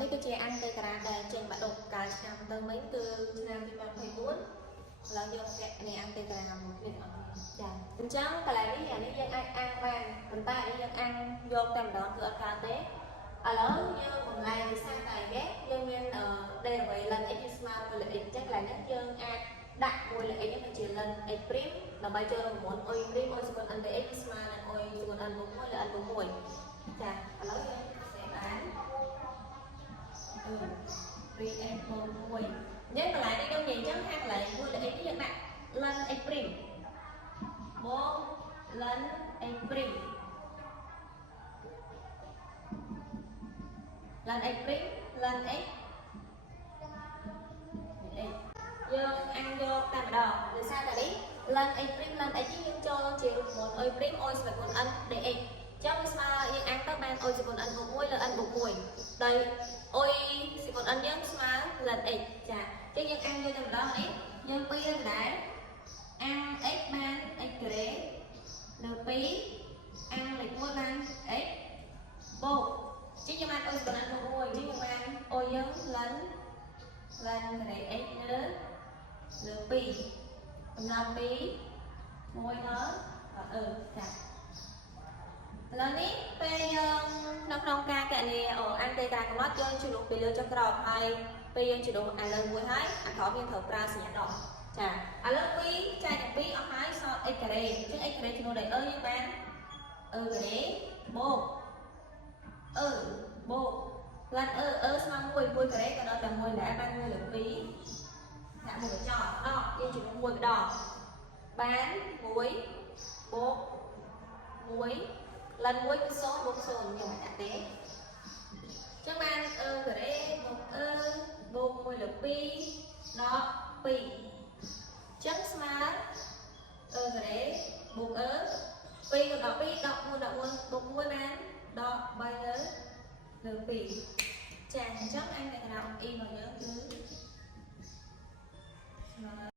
នេះគឺជាអង្គទៅការ៉ាដែលចេញបាក់ដុកកាលឆ្នាំទៅមិញគឺឆ្នាំ2024ឥឡូវយើងពាក់នេះអង្គទៅការ៉ាមួយគ្នាអត់ចាអញ្ចឹងកន្លែងនេះអានេះយើងអាចអាំងបានប៉ុន្តែអានេះយើងអាំងយកតែម្ដងគឺអត់កើតទេឥឡូវយើងបន្លែវិសាតែគេយើងមាន derivative ln x ស្មើមួយលើ x អញ្ចឹងកន្លែងនេះយើងអាចដាក់មួយលើ x នេះទៅជា ln x' ដើម្បីចូលរង្វាន់ y' អុយសកល n ទៅ x ស្មើនឹង y សកល n បូក1លើ n បូក1ចាឥឡូវយើងសេបាន 3x បូក1យើងកន្លែងនេះខ្ញុំនិយាយអញ្ចឹងខាងកន្លែងមួយលើ x នេះយើងដាក់ ln x' បូក ln x' ln x' ln x យើងអាំងយកតែម្ដងដោយសារតែនេះ ln x' ln x យើងចូលជារូបមន្ត y' y ស្មើនឹង n dx ចឹងវាស្មើយើងអាំងទៅបាន y សកល n បូក1លើ n បូក1ដោយ y សកល n យើងស្មើ ln x ចាចឹងយើងអាំងយកតែម្ដងនេះយើងពីរដដែលអាំង x បាន x ក្រេលើ2អាំងលេខ1បាន x បូកចឹងយើងបាន y សកល n បូក1យើងបាន y យើង ln ក្រេ x លើ2កំណត់2 1មើលអឺចាឥឡូវនេះពេលយើងនៅក្នុងការកណនីអានទេតាកំណត់យើងជំនួសពីលើចុះក្រោមហើយពេលយើងជំនួសឥឡូវមួយហើយអាក្រោមយើងត្រូវប្រើសញ្ញាដកចាឥឡូវ2ចែកទាំង2អស់ហើយសល់ x ការ៉េអញ្ចឹង x ការ៉េជំនួសដោយយើងបានការ៉េបូកបូកឡើងស្មើ1ការ៉េក៏ដល់តែ1ដែរបាន1លើ2ដាក់មួយកញ្ចក់ដកយើងជំនួស1ម្ដងបាន1បូក1lần 1គឺ0បូក0ខ្ញុំមិនដាក់ទេអញ្ចឹងបានការ៉េបូក1លើ2ដក2អញ្ចឹងស្មើការ៉េបូក2ទៅដល់2ដក1ដក1បូក1បានដក3លើ2ចាអញ្ចឹងអង្គការ៉ាអ៊ីរបស់យើងគឺ